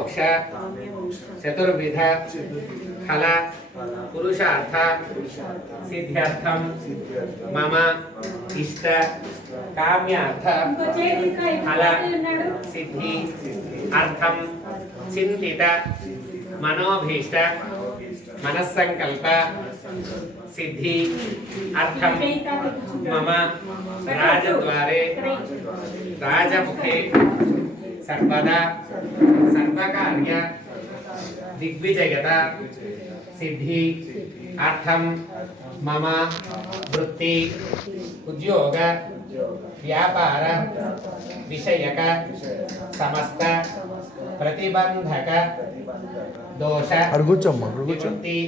काम्यमोक्ष चतुर्विध फल पुरुषार्थ सिद्ध्यर्थम मम इष्ट काम्यार्थ फल सिद्धि अर्थम चिंतित मनोभीष्ट मनस्संकल्प सिद्धि अर्थम मम राजद्वारे राजमुखे सर्वदा सर्वकार्य दिग्विजयता सिद्धि अर्थम मम वृत्ति उद्योग व्यापार विषयक समस्त प्रतिबंधक दोष निवृत्ति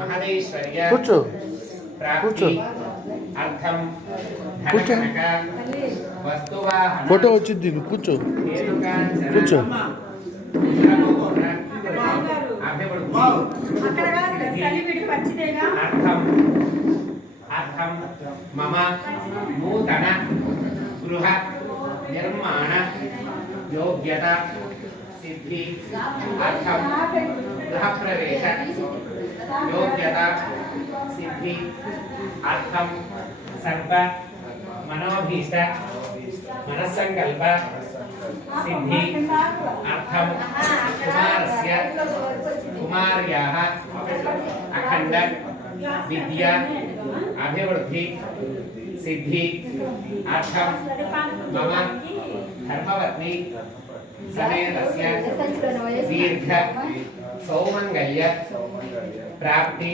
महदेश्वर्य प्राप्ति अर्थम धनकनक वस्तुवाहन फोटो వచ్చింది కూర్చో కూర్చో अर्थम मम नूतन गृह निर्माण योग्यता सिद्धि अर्थम गृह प्रवेश योग्यता सिद्धि अर्थम सर्व मनोभीष्ट मनस्संकल्प सिद्धि अर्थम कुमारस्य कुमार्याः अखंड विद्या अभिवृद्धि सिद्धि अर्थम मम धर्मपत्नी समेतस्य दीर्घ सौमंगल्य प्राप्ति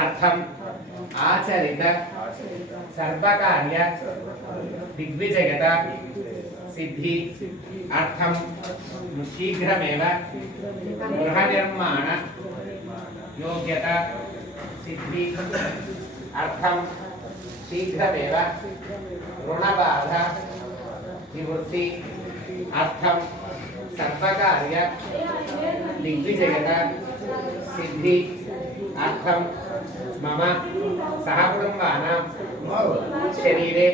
अर्थम आचरित सर्वकार्य दिग्विजयता सिद्धि अर्थम शीघ्रमेव गृह निर्माण योग्यता सिद्धि अर्थम शीघ्रमेव ऋणबाधा निवृत्ति अर्थम सर्वकार्य दिग्विजयता सिद्धि अर्थम मम सहकुटुम्बानां शरीरे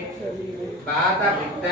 वातपित्त